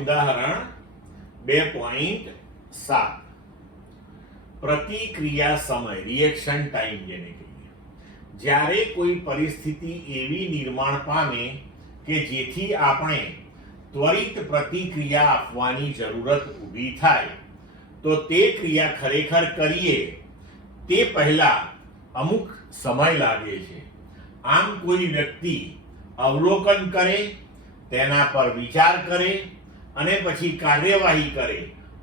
ઉદાહરણ 2.7 પ્રતિક્રિયા સમય રિએક્શન ટાઈમ જેને કહીએ. જ્યારે કોઈ પરિસ્થિતિ એવી નિર્માણ પામે કે જેથી આપણે ત્વરિત પ્રતિક્રિયા આપવાની જરૂરત ઊભી થાય તો તે ક્રિયા ખરેખર કરીએ તે પહેલા અમુક સમય લાગે છે. આમ કોઈ વ્યક્તિ અવલોકન કરે, તેના પર વિચાર કરે અને પછી કાર્યવાહી કરે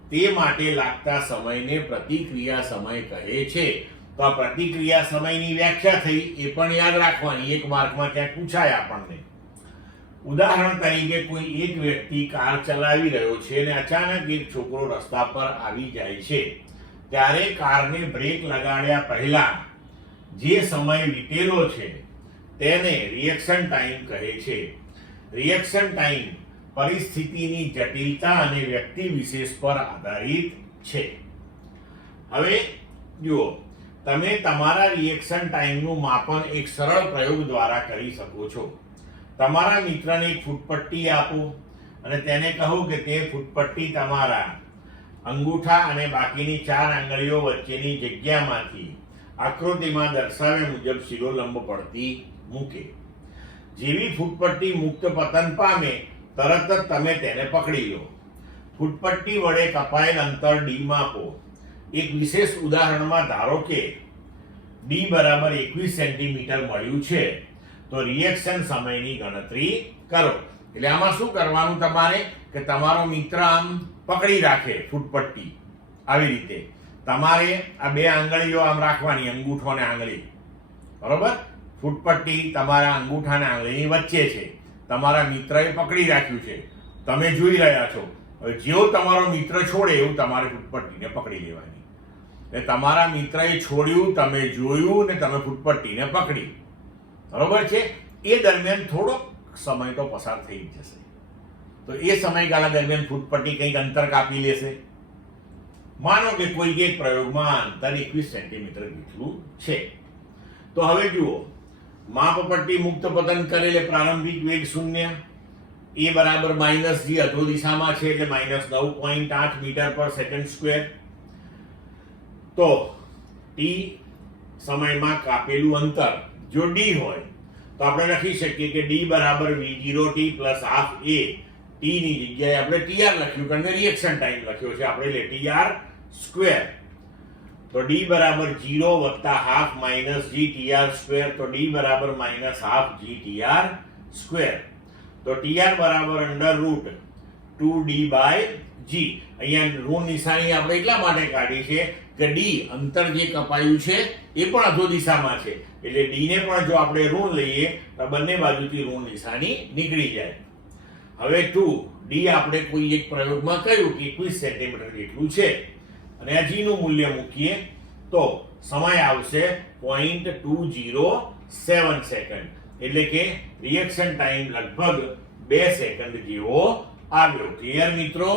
તે માટે લાગતા સમયને પ્રતિક્રિયા સમય કહે છે. તો આ પ્રતિક્રિયા સમયની વ્યાખ્યા થઈ, એ પણ યાદ રાખવાની, એક માર્કમાં ક્યાંક પૂછાય આપણને. ઉદાહરણ તરીકે કોઈ એક વ્યક્તિ કાર ચલાવી રહ્યો છે અને અચાનક એક છોકરો રસ્તા પર આવી જાય છે. ત્યારે કારને બ્રેક લગાડ્યા પહેલા જે સમય વીતેલો છે તેને રિએક્શન ટાઈમ કહે છે. રિએક્શન ટાઈમ પરિસ્થિતિની જટિલતા અને વ્યક્તિ વિશેષ પર આધારિત છે. હવે જુઓ, તમે તમારા રિએક્શન ટાઈમનું માપન એક સરળ પ્રયોગ દ્વારા કરી શકો છો. તમારા મિત્રને એક ફૂટપટ્ટી આપો અને તેને કહો કે તે ફૂટપટ્ટી તમારા અંગૂઠા અને બાકીની 4 આંગળીઓ વચ્ચેની જગ્યામાંથી આકૃતિમાં દર્શાવ્યા મુજબ શિરોલંબ પડતી મૂકે. જેવી ફૂટપટ્ટી મુક્ત પતન પામે તરત જ તમે તેને પકડી લો. ફૂટપટ્ટી વડે કપાયેલ અંતર d માપો. એક વિશેષ ઉદાહરણમાં ધારો કે d બરાબર 21 સેન્ટીમીટર મળ્યું છે તો રિએક્શન સમયની ગણતરી કરો. એટલે આમાં શું કરવાનું તમારે કે તમારો મિત્ર આમ પકડી રાખે ફૂટપટ્ટી, આવી રીતે તમારે આ 2 આંગળીઓ આમ રાખવાની, અંગૂઠો અને આંગળી, બરોબર? ફૂટપટ્ટી તમારા અંગૂઠા અને આંગળીની વચ્ચે છે, તમારા મિત્રએ પકડી રાખ્યું છે, તમે જોઈ રહ્યા છો. હવે જેવો તમારો મિત્ર છોડે એવું તમારે ફૂટપટ્ટીને પકડી લેવાની. એટલે તમારા મિત્રએ છોડ્યું, તમે જોયું ને તમે ફૂટપટ્ટીને પકડી, બરોબર છે? એ દરમિયાન થોડોક સમય તો પસાર થઈ જ જશે. તો એ સમયગાળા દરમિયાન ફૂટપટ્ટી કંઈક અંતર કાપી લેશે. માનો કે કોઈ એક પ્રયોગમાં અંતર 21 સેન્ટીમીટર જેટલું છે. તો હવે જુઓ, માપપટ્ટી મુક્ત પતન કરેલે પ્રારંભિક વેગ 0, એ બરાબર -g અધો દિશામાં છે એટલે -9.8 મીટર પર સેકન્ડ સ્ક્વેર. તો t સમયમાં કાપેલું અંતર જો d હોય તો આપણે લખી શકીએ કે d બરાબર v0t plus half a. t ની જગ્યાએ આપણે tr લખ્યું કારણ કે રિએક્શન ટાઈમ લખ્યો છે આપણે, એટલે tr સ્ક્વેર. તો d બરાબર 0 વત્તા half minus g tr square, તો d બરાબર -હાફ g tr સ્ક્વેર. તો tr બરાબર √2d/g. અહીંયા ઋણ નિશાની આપણે એટલા માટે કાઢી છે કે d અંતર જે કપાયું છે એ પણ અધો દિશામાં છે, એટલે d ને પણ જો આપણે ઋણ લઈએ તો બંને બાજુથી ઋણ નિશાની નીકળી જાય. હવે 2d આપણે કોઈ એક પ્રયોગમાં કહ્યું કે 21 સેન્ટીમીટર જેટલું છે અને આ g નું મૂલ્ય મૂકીએ તો સમય આવશે 0.207 સેકન્ડ. એટલે કે રિએક્શન ટાઈમ લગભગ 2 સેકન્ડ જેવો આવ્યો. ક્લિયર મિત્રો?